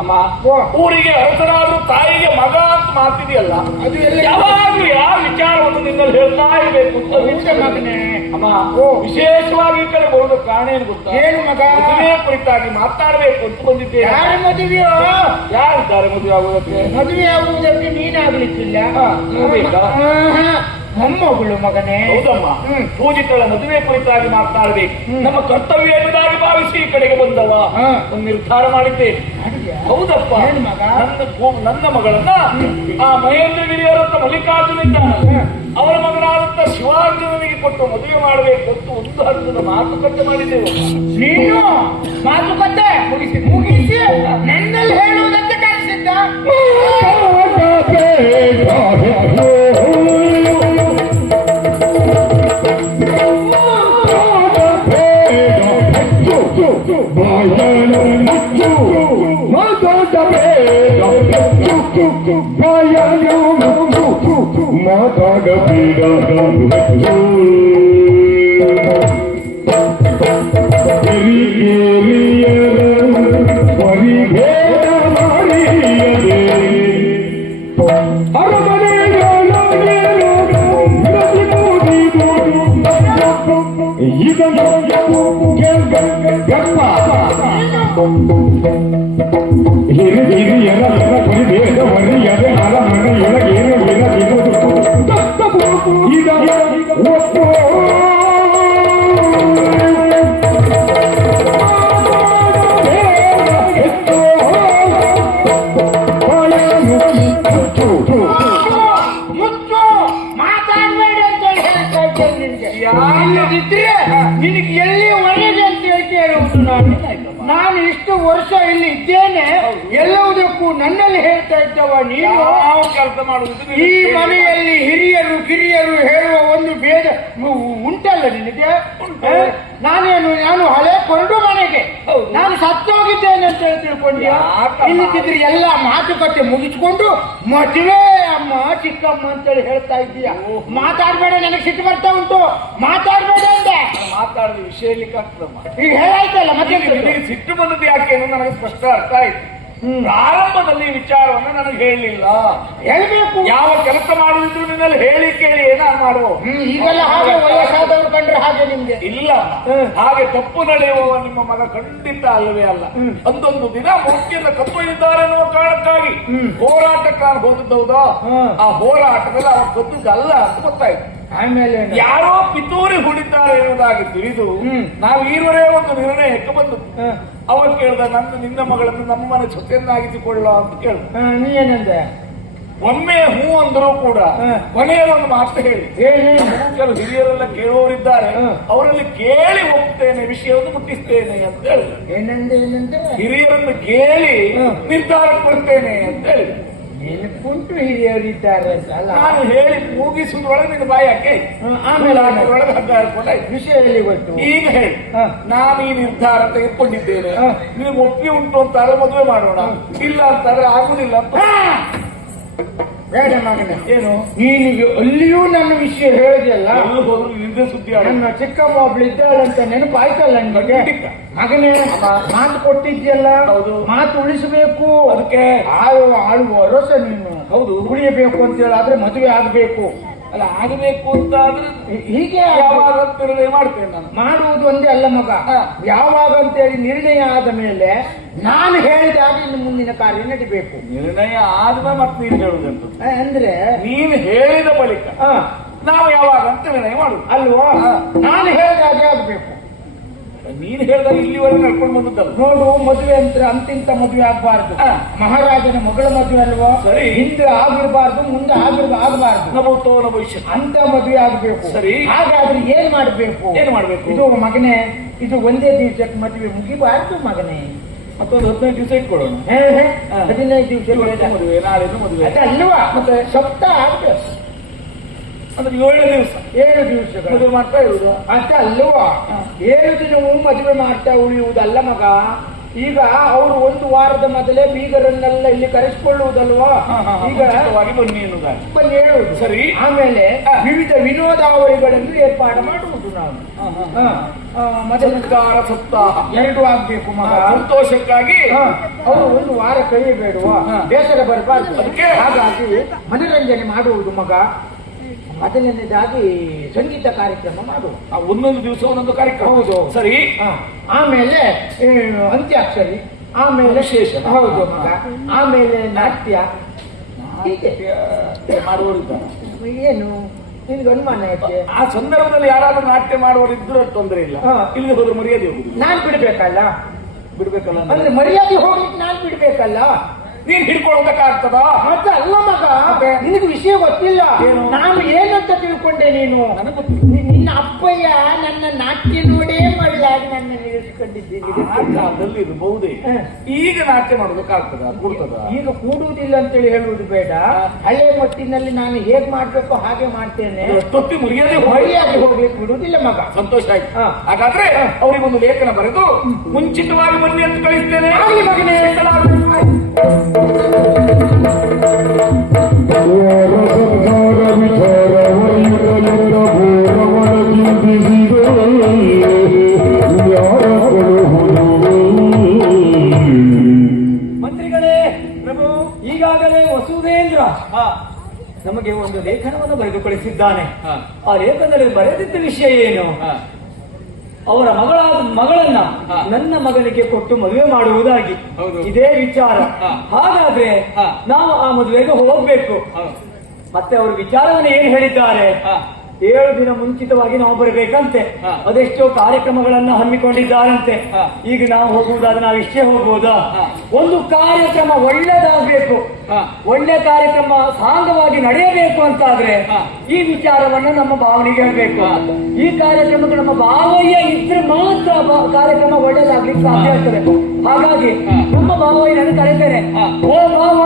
ಅಮ್ಮ ಊರಿಗೆ ಅರಸನಾದ್ರೂ ತಾಯಿಗೆ ಮಗ ಅಂತ ಮಾತಿದೆಯಲ್ಲ, ಅದು ಎಲ್ಲ ಯಾವಾಗ್ಲೂ ಯಾವ ವಿಚಾರವನ್ನು ನಿನ್ನಲ್ಲಿ ಹೇಳ್ತಾ ಇರಬೇಕು ಮಗನೇ. ಅಮ್ಮ ವಿಶೇಷವಾಗಿ ಈ ಕಡೆ ಬರುವುದ ಕಾರಣ ಏನು ಗೊತ್ತಾ? ಏನು ಮಗ? ಮದುವೆ ಕುರಿತಾಗಿ ಮಾತಾಡಬೇಕು ಅಂತ ಬಂದಿದ್ದೇನೆ. ಯಾರ ಮದುವೆಯೋ? ಯಾರಿದ್ದಾರೆ ಮದುವೆ ಆಗುವುದಕ್ಕೆ? ಮದುವೆ ಆಗುವುದಕ್ಕೆ ನೀನಾಗ್ಲಿಕ್ಕಿಲ್ಲ. ಬೇಕಾ? ಮೊಮ್ಮಗಳು ಮಗನೇ. ಹೌದಮ್ಮ, ಪೂಜಿತಳ ಮದುವೆ ಕುರಿತಾಗಿ ಮಾತನಾಡಬೇಕು. ನಮ್ಮ ಕರ್ತವ್ಯ ಎಂಬುದಾಗಿ ಭಾವಿಸಿ ಈ ಕಡೆಗೆ ಬಂದವ ಒಂದು ನಿರ್ಧಾರ ಮಾಡಿದ್ದೇನೆ. ಹೌದಪ್ಪ, ನನ್ನ ಮಗಳನ್ನ ಆ ಮಹೇಂದ್ರಗಿರಿಯರಂತ ಮಲ್ಲಿಕಾರ್ಜುನ ಇದ್ದಾನೆ, ಅವರ ಮಗನಾದಂತ ಶಿವಾರ್ಜುನನಿಗೆ ಕೊಟ್ಟು ಮದುವೆ ಮಾಡಬೇಕು ಅಂತ ಒಂದು ಹಂತದ ಮಾತುಕತೆ ಮಾಡಿದ್ದೆವು. ನೀನು ಮಾತುಕತೆ ಮುಗಿಸಿ ನನ್ನಲ್ಲಿ ಹೇಳುವುದಕ್ಕೆ ಕಳಿಸಿದ್ದ. ನಿನಗೆ ಎಲ್ಲಿ ಒಳ್ಳೆಯದು ಅಂತ ಹೇಳುವುದು ನಾನು ಇಷ್ಟು ವರ್ಷ ಇಲ್ಲಿ ಇದ್ದೇನೆ, ಎಲ್ಲವುದಕ್ಕೂ ನನ್ನಲ್ಲಿ ಹೇಳ್ತಾ ಇದ್ದವ ನೀನು. ಕೆಲಸ ಮಾಡುವುದು ಈ ಮನೆಯಲ್ಲಿ ಹಿರಿಯರು ಕಿರಿಯರು ಹೇಳುವ ಒಂದು ಭೇದ ಉಂಟಲ್ಲ ನಿನಗೆ? ನಾನು ಹಳೆ ಕೊಂಡು ಮನೆಗೆ ನಾನು ಸತ್ತೋಗಿದ್ದೇನೆ ಅಂತ ಹೇಳಿ ತಿಳ್ಕೊಂಡ್ಯಾ? ಇಲ್ಲದಿದ್ರೆ ಎಲ್ಲ ಮಾತುಕತೆ ಮುಗಿಸ್ಕೊಂಡು ಮದುವೆ ಅಮ್ಮ ಚಿಕ್ಕಮ್ಮ ಅಂತೇಳಿ ಹೇಳ್ತಾ ಇದ್ದೀಯಾ. ಮಾತಾಡ್ಬೇಡ, ನನಗೆ ಸಿಟ್ಟು ಬರ್ತಾ ಉಂಟು. ಮಾತಾಡ್ಬೇಡ ಅಂದೆ. ಮಾತಾಡಿದ ವಿಷಯ ಆಗ್ತದಮ್ಮ. ಈಗ ಹೇಳಾಯ್ತಲ್ಲ ಮತ್ತೆ ಸಿಟ್ಟು ಬಂದದ್ದು ಯಾಕೆ ಅನ್ನೋದು ನನಗೆ ಸ್ಪಷ್ಟ ಅರ್ಥ ಆಯ್ತು. ಪ್ರಾರಂಭದಲ್ಲಿ ವಿಚಾರವನ್ನು ನನಗೆ ಹೇಳಲಿಲ್ಲ. ಹೇಳ್ಬೇಕು. ಯಾವ ಕೆಲಸ ಮಾಡುವುದಿದ್ರು ನಿನ್ನಲ್ಲಿ ಹೇಳಿ ಕೇಳಿ ಏನ ಮಾಡು. ಈಗೆಲ್ಲ ಹಾಗೆ ವಯಸ್ಸಾದವರು ಕಂಡ್ರೆ ಹಾಗೆ ನಿಮ್ಗೆ ಇಲ್ಲ. ಹಾಗೆ ತಪ್ಪು ನಡೆಯುವ ನಿಮ್ಮ ಮಗ ಖಂಡಿತ ಅಲ್ಲವೇ ಅಲ್ಲ. ಒಂದೊಂದು ದಿನ ಮುಖ್ಯದ ಕಪ್ಪೊಯ್ದಿದ್ದಾರೆ ಅನ್ನುವ ಕಾರಣಕ್ಕಾಗಿ ಹೋರಾಟಕ್ಕೆ ಹೋದದ್ದೌದಾ? ಆ ಹೋರಾಟದಲ್ಲಿ ಅವ್ರು ಕದ್ದದ್ದಲ್ಲ ಅಂತ ಗೊತ್ತಾಯ್ತು. ಆಮೇಲೆ ಯಾರೋ ಪಿತೂರಿ ಹೂಡಿದ್ದಾರೆ ಎನ್ನುವುದಾಗಿ ತಿಳಿದು ನಾವು ಈವರೇ ಒಂದು ನಿರ್ಣಯಕ್ಕೆ ಬಂದದ್ದು. ಅವರು ಕೇಳ್ದ, ನಿನ್ನ ಮಗಳನ್ನು ನಮ್ಮ ಮನೆ ಜೊತೆಯನ್ನಾಗಿಸಿಕೊಳ್ಳ ಅಂತ ಕೇಳ್ದ. ನೀ ಏನಂದೆ? ಒಮ್ಮೆ ಹೂ ಅಂದರೂ ಕೂಡ ಕೊನೆಯದೊಂದು ಮಾತು ಹೇಳಿ. ಕೆಲವು ಹಿರಿಯರೆಲ್ಲ ಕೇಳುವವರಿದ್ದಾರೆ, ಅವರಲ್ಲಿ ಕೇಳಿ ಹೋಗ್ತೇನೆ, ವಿಷಯವನ್ನು ಮುಟ್ಟಿಸ್ತೇನೆ ಅಂತ ಹೇಳಿದ್ರು. ಏನಂದೆ? ಹಿರಿಯರನ್ನು ಕೇಳಿ ನಿರ್ಧಾರಕ್ಕೆ ಬರ್ತೇನೆ ಅಂತ ಹೇಳಿದ್ರು. ನೆನಪುಂಟು ಹಿರಿಯರಿದ್ದಾರೆ ಅಲ್ಲ. ನಾನು ಹೇಳಿ ಮುಗಿಸುವುದೊಳಗೆ ನಿನ್ನ ಬಾಯಿ ಹಾಕಿ ಆಮೇಲೆ ಅದರೊಳಗೆ ಹಗ್ಗ ಹಾಕೊಂಡಾಯ್ತು. ವಿಷಯ ಎಲ್ಲಿ ಗೊತ್ತು? ಈಗ ಹೇಳಿ, ನಾನು ಈ ನಿರ್ಧಾರ ತೆಗೆದುಕೊಂಡಿದ್ದೇನೆ, ನಿನಗೆ ಒಪ್ಪಿ ಉಂಟು ಅಂತಾದ್ರೆ ಮದುವೆ ಮಾಡೋಣ, ಇಲ್ಲ ಅಂತಾದ್ರೆ ಆಗುದಿಲ್ಲ ಅಂತ. ಬೇಡ ಮಗನೇ. ಏನು ನೀನಿಗೆ ಅಲ್ಲಿಯೂ ನನ್ನ ವಿಷಯ ಹೇಳಿದೆಯಲ್ಲ, ಅಲ್ಲಿ ಹೋದ್ರು ನಿಂದೆ ಸುದ್ದಿ. ನನ್ನ ಚಿಕ್ಕಮ್ಮ ಒಬ್ಳು ಇದ್ದಾಳಂತ ನೆನಪಾಯ್ತಲ್ಲ ನಿಮಗೆ? ಮಗನೇ, ಮಾತು ಕೊಟ್ಟಿದ್ಯಲ್ಲ, ಮಾತು ಉಳಿಸಬೇಕು. ಅದಕ್ಕೆ ಆಳುವ ಅರಸ ನೀನು. ಹೌದು, ಉಳಿಯಬೇಕು ಅಂತ ಹೇಳಿ ಆದ್ರೆ ಮದುವೆ ಆಗ್ಬೇಕು. ಅಲ್ಲ, ಆಗಬೇಕು ಅಂತ ಆದ್ರೆ ಹೀಗೆ ಯಾವಾಗ ನಿರ್ಣಯ ಮಾಡ್ತೇನೆ ನಾನು. ಮಾಡುವುದು ಒಂದೇ ಅಲ್ಲ ಮಗ, ಯಾವಾಗ ಅಂತೇಳಿ ನಿರ್ಣಯ ಆದ ಮೇಲೆ ನಾನು ಹೇಳಿದಾಗ ಇನ್ನು ಮುಂದಿನ ಕಾರ್ಯ ನಡಿಬೇಕು. ನಿರ್ಣಯ ಆದ್ಮೇಲೆ ಮತ್ತೆ ನೀನು ಹೇಳುದಂತ ಅಂದ್ರೆ ನೀನು ಹೇಳಿದ ಬಳಿಕ ನಾವು ಯಾವಾಗ ಅಂತ ನಿರ್ಣಯ ಮಾಡುದು ಅಲ್ವಾ? ನಾನು ಹೇಳಿದಾಗೆ ಆಗ್ಬೇಕು. ನೀನು ಹೇಳಿದಾಗ ಇಲ್ಲಿವರೆಗೆ ನಡ್ಕೊಂಡು ಬಂದದ್ದಲ್ಲ. ನೋಡು, ಮದುವೆ ಅಂತ ಅಂತಿಂತ ಮದುವೆ ಆಗ್ಬಾರ್ದು. ಮಹಾರಾಜನ ಮಗಳ ಮದುವೆ ಅಲ್ವಾ? ಸರಿ. ಹಿಂದೆ ಆಗಿರ್ಬಾರ್ದು, ಮುಂದೆ ಆಗಬಾರ್ದು. ನಮೂತೋ ಭವಿಷ್ಯ ಅಂತ ಮದುವೆ ಆಗ್ಬೇಕು. ಸರಿ. ಹಾಗಾದ್ರೆ ಏನ್ ಮಾಡ್ಬೇಕು? ಇದು ಮಗನೇ, ಇದು ಒಂದೇ ದಿವಸಕ್ಕೆ ಮದುವೆ ಮುಗಿಬಾರ್ದು ಮಗನೇ. ಮತ್ತೊಂದು 15 ದಿವಸ ಇಟ್ಕೊಳ್ಳೋಣ. 15 ದಿವಸ ಮದುವೆ, ನಾಳೆದು ಮದುವೆ ಅಲ್ವಾ? ಮತ್ತೆ ಸಪ್ತ ಆಗ್ಬೇಕು ಅಂದ್ರೆ 7 ದಿವಸ ಮದುವೆ ಮಾಡ್ತಾ ಇರುವುದು ಅಲ್ವಾ? 7 ದಿನವೂ ಮದುವೆ ಮಾಡ್ತಾ ಉಳಿಯುವುದಲ್ಲ ಮಗ. ಈಗ ಅವರು 1 ವಾರದ ಮೊದಲೇ ಬೀಗರನ್ನೆಲ್ಲ ಇಲ್ಲಿ ಕರೆಸಿಕೊಳ್ಳುವುದಲ್ವಾ? ಈಗ ಬನ್ನಿ ಹೇಳುವುದು. ಸರಿ. ಆಮೇಲೆ ವಿವಿಧ ವಿನೋದಾವಳಿಗಳನ್ನು ಏರ್ಪಾಡು ಮಾಡುವುದು ನಾವು. ಸಂಸ್ಕಾರ ಸಪ್ತಾಹ ಎರಡು ಆಗ್ಬೇಕು ಮಗ. ಸಂತೋಷಕ್ಕಾಗಿ ಅವರು ಒಂದು ವಾರ ಕಳೆಯಬೇಡುವ, ಬೇಸರ ಬರಬಾರ್ದು. ಅದಕ್ಕೆ ಹಾಗಾಗಿ ಮನರಂಜನೆ ಮಾಡುವುದು ಮಗ. ಮೊದಲನೇದಾಗಿ ಸಂಗೀತ ಕಾರ್ಯಕ್ರಮ ಮಾಡುವ. ಒಂದೊಂದು ದಿವಸ ಒಂದೊಂದು ಕಾರ್ಯಕ್ರಮ. ಹೌದು ಸರಿ. ಆಮೇಲೆ ಅಂತ್ಯಾಕ್ಷರಿ, ಆಮೇಲೆ ವಿಶೇಷ. ಹೌದು ಮಗ. ಆಮೇಲೆ ನಾಟ್ಯ ಮಾಡುವವರಿದ್ದಾರೆ. ಏನು ನಿನ್ಗೆ ಅನುಮಾನ ಯಾಕೆ? ಆ ಸಂದರ್ಭದಲ್ಲಿ ಯಾರಾದ್ರೂ ನಾಟ್ಯ ಮಾಡುವವರು ಇದ್ರೂ ತೊಂದರೆ ಇಲ್ಲ. ಇಲ್ಲಿ ಹೋದ್ರೆ ಮರ್ಯಾದೆ ಹೋಗುದು. ನಾನ್ ಬಿಡ್ಬೇಕಲ್ಲ ಅಂದ್ರೆ ಮರ್ಯಾದೆ ಹೋಗ್ಲಿಕ್ಕೆ ನಾನ್ ಬಿಡ್ಬೇಕಲ್ಲ. ನೀನ್ ಹಿಡ್ಕೊಳ್ಳೋದಕ್ಕಾಗ್ತದ? ಮತ್ತೆ ಅಲ್ಲ ಮಗ, ನಿನಗೆ ವಿಷಯ ಗೊತ್ತಿಲ್ಲ. ನಾನು ಏನಂತ ತಿಳ್ಕೊಂಡೆ ನೀನು? ನಿನ್ನ ಅಪ್ಪಯ್ಯ ನನ್ನ ನಾಟ್ಯ ನೋಡೇ ಮಳ್ಳಾಗಿ ನನ್ನ ನಿಲ್ಲಿಸ್ಕೊಂಡಿದ್ದೀನಿ. ಕಾಲದಲ್ಲಿ ಇರಬಹುದೇ. ಈಗ ನಾಟ್ಯ ಮಾಡೋದಕ್ಕಾಗ್ತದ? ಕೂಡ್ತದ? ಈಗ ಕೂಡುವುದಿಲ್ಲ ಅಂತೇಳಿ ಹೇಳುವುದು ಬೇಡ. ಹಳೆ ಮಟ್ಟಿನಲ್ಲಿ ನಾನು ಹೇಗ್ ಮಾಡ್ಬೇಕು ಹಾಗೆ ಮಾಡ್ತೇನೆ. ತೊತ್ತಿ ಮರ್ಯಾದೆ ಹೋಗ್ಲಿಕ್ಕೆ ಬಿಡುವುದಿಲ್ಲ ಮಗ. ಸಂತೋಷ ಆಯ್ತು. ಹಾಗಾದ್ರೆ ಅವರಿಗೊಂದು ಲೇಖನ ಬರೆದು ಮುಂಚಿತವಾಗಿ ಬನ್ನಿ ಅಂತ ಕಳಿಸ್ತೇನೆ. ಮಗನೇ ಮಂತ್ರಿಗಳೇ, ಪ್ರಭು, ಈಗಾಗಲೇ ವಸುಧೇಂದ್ರ ನಮಗೆ ಒಂದು ಲೇಖನವನ್ನು ಬರೆದು ಕಳಿಸಿದ್ದಾನೆ. ಆ ಲೇಖನದಲ್ಲಿ ಬರೆದಿದ್ದ ವಿಷಯ ಏನು? ಅವರ ಮಗಳನ್ನ ನನ್ನ ಮಗನಿಗೆ ಕೊಟ್ಟು ಮದುವೆ ಮಾಡುವುದಾಗಿ ಇದೇ ವಿಚಾರ. ಹಾಗಾದ್ರೆ ನಾವು ಆ ಮದುವೆಗೆ ಹೋಗ್ಬೇಕು. ಮತ್ತೆ ಅವರು ವಿಚಾರವನ್ನು ಏನ್ ಹೇಳಿದ್ದಾರೆ? 7 ದಿನ ಮುಂಚಿತವಾಗಿ ನಾವು ಬರಬೇಕಂತೆ. ಅದೆಷ್ಟೋ ಕಾರ್ಯಕ್ರಮಗಳನ್ನ ಹಮ್ಮಿಕೊಂಡಿದ್ದಾರಂತೆ. ಈಗ ನಾವು ಹೋಗುವುದಾದ್ರೆ ನಾವು ಇಷ್ಟೇ ಹೋಗ್ಬೋದಾ? ಒಂದು ಕಾರ್ಯಕ್ರಮ ಒಳ್ಳೆದಾಗಬೇಕು, ಒಳ್ಳೆ ಕಾರ್ಯಕ್ರಮ ಸಾಂಗವಾಗಿ ನಡೆಯಬೇಕು ಅಂತಾದ್ರೆ ಈ ವಿಚಾರವನ್ನು ನಮ್ಮ ಭಾವನೆಗೆ ಹೇಳ್ಬೇಕು. ಈ ಕಾರ್ಯಕ್ರಮಕ್ಕೆ ನಮ್ಮ ಭಾವಯ್ಯ ಇದ್ರೆ ಮಾತ್ರ ಕಾರ್ಯಕ್ರಮ ಒಳ್ಳೆದಾಗ್ಲಿಕ್ಕೆ ಸಾಧ್ಯ ಆಗ್ತದೆ. ಹಾಗಾಗಿ ನಮ್ಮ ಭಾವಯ್ಯನನ್ನು ಕರೆತೇನೆ. ಓ ಭಾವ